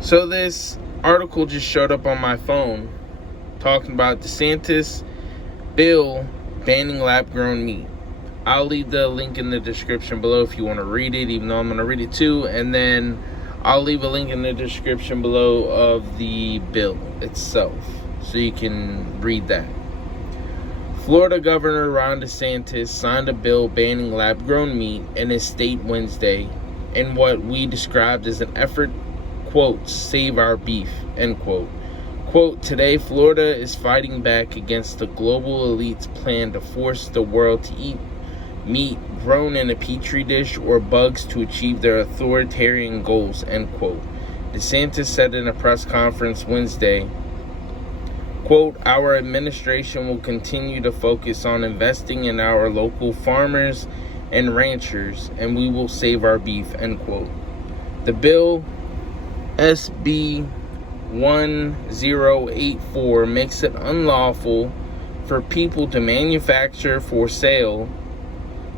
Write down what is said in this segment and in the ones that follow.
So this article just showed up on my phone talking about DeSantis bill banning lab-grown meat. I'll leave the link in the description below if you want to read it, even though I'm going to read it too. And then I'll leave a link in the description below of the bill itself so you can read that. Florida Governor Ron Desantis signed a bill banning lab-grown meat in his state Wednesday in what we described as an effort, quote, save our beef, end quote. Quote, today Florida is fighting back against the global elite's plan to force the world to eat meat grown in a petri dish or bugs to achieve their authoritarian goals, end quote. DeSantis said in a press conference Wednesday, quote, our administration will continue to focus on investing in our local farmers and ranchers, and we will save our beef, end quote. The bill, SB 1084, makes it unlawful for people to manufacture for sale,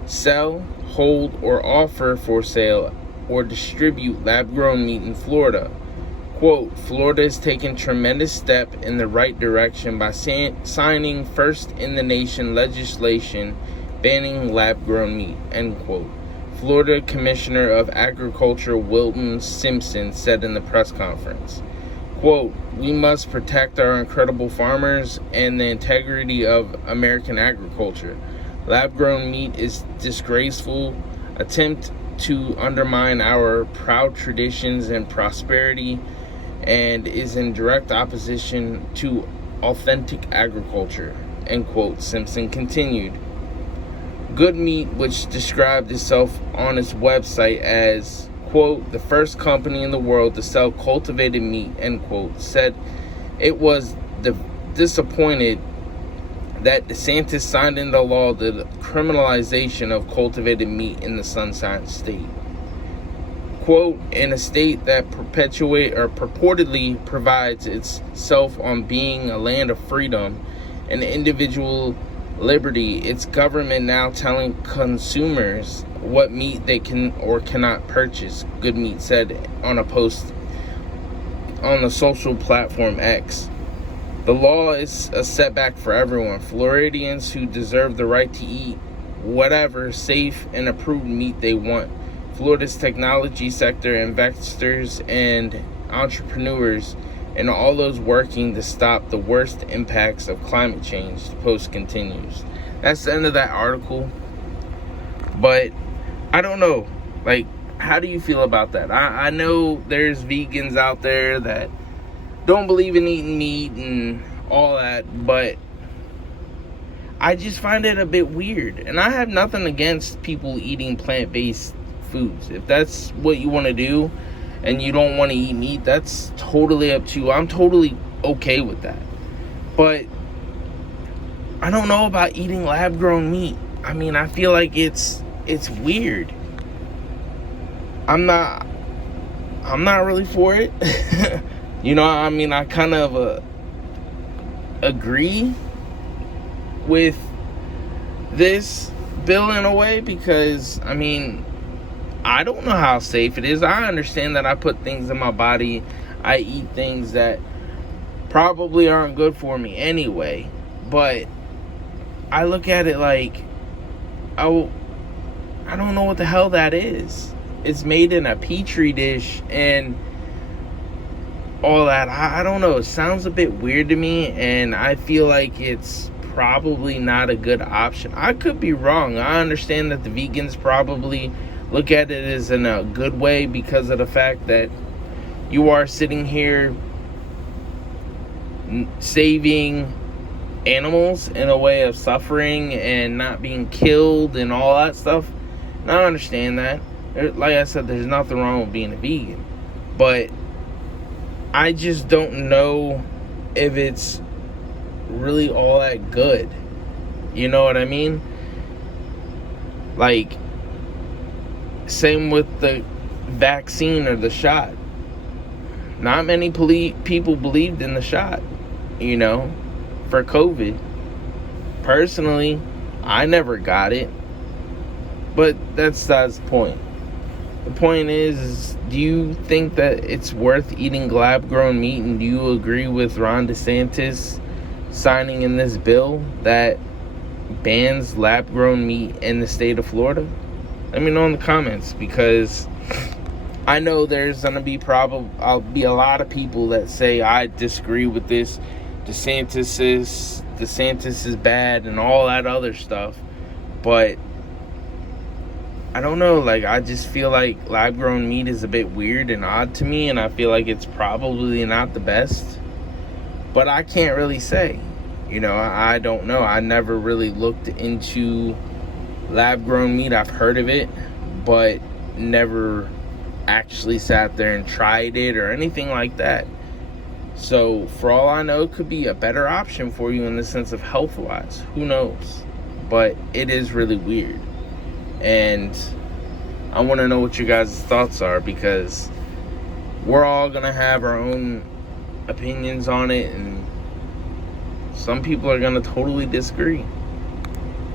sell, hold, or offer for sale or distribute lab-grown meat in Florida. Quote, Florida has taken tremendous step in the right direction by signing first-in-the-nation legislation banning lab-grown meat, end quote. Florida Commissioner of Agriculture Wilton Simpson said in the press conference, quote, we must protect our incredible farmers and the integrity of American agriculture. Lab-grown meat is a disgraceful attempt to undermine our proud traditions and prosperity and is in direct opposition to authentic agriculture, end quote. Simpson continued. Good Meat, which described itself on its website as, quote, the first company in the world to sell cultivated meat, end quote, said it was disappointed that DeSantis signed into law the criminalization of cultivated meat in the Sunshine State. Quote, in a state that purportedly prides itself on being a land of freedom and individual liberty, its government now telling consumers what meat they can or cannot purchase, Good Meat said on a post on the social platform X. The law is a setback for everyone. Floridians who deserve the right to eat whatever safe and approved meat they want. Florida's technology sector, investors, and entrepreneurs, and all those working to stop the worst impacts of climate change, the post continues. That's the end of that article. But I don't know. Like, how do you feel about that? I know there's vegans out there that don't believe in eating meat and all that, but I just find it a bit weird. And I have nothing against people eating plant-based foods. If that's what you want to do and you don't want to eat meat, that's totally up to you. I'm totally okay with that. But I don't know about eating lab-grown meat. I mean, I feel like it's weird. I'm not really for it. You know, I mean, I kind of agree with this bill in a way because, I mean, I don't know how safe it is. I understand that I put things in my body. I eat things that probably aren't good for me anyway. But I look at it like, I don't know what the hell that is. It's made in a petri dish and all that. I don't know. It sounds a bit weird to me, and I feel like it's probably not a good option. I could be wrong. I understand that the vegans probably look at it as in a good way because of the fact that you are sitting here saving animals in a way of suffering and not being killed and all that stuff. And I understand that. Like I said, there's nothing wrong with being a vegan. But I just don't know if it's really all that good. You know what I mean? Like, same with the vaccine or the shot. Not many people believed in the shot, you know, for COVID. Personally, I never got it. But that's the point. The point is, do you think that it's worth eating lab-grown meat, and do you agree with Ron Desantis signing in this bill that bans lab-grown meat in the state of Florida? Let me know in the comments, because I know there's gonna be a lot of people that say I disagree with this. DeSantis is bad and all that other stuff, but I don't know, like, I just feel like lab-grown meat is a bit weird and odd to me, and I feel like it's probably not the best. But I can't really say. I don't know. I never really looked into lab-grown meat. I've heard of it, but never actually sat there and tried it or anything like that. So, for all I know, it could be a better option for you in the sense of health-wise. Who knows? But it is really weird. And I want to know what you guys' thoughts are, because we're all going to have our own opinions on it, and some people are going to totally disagree.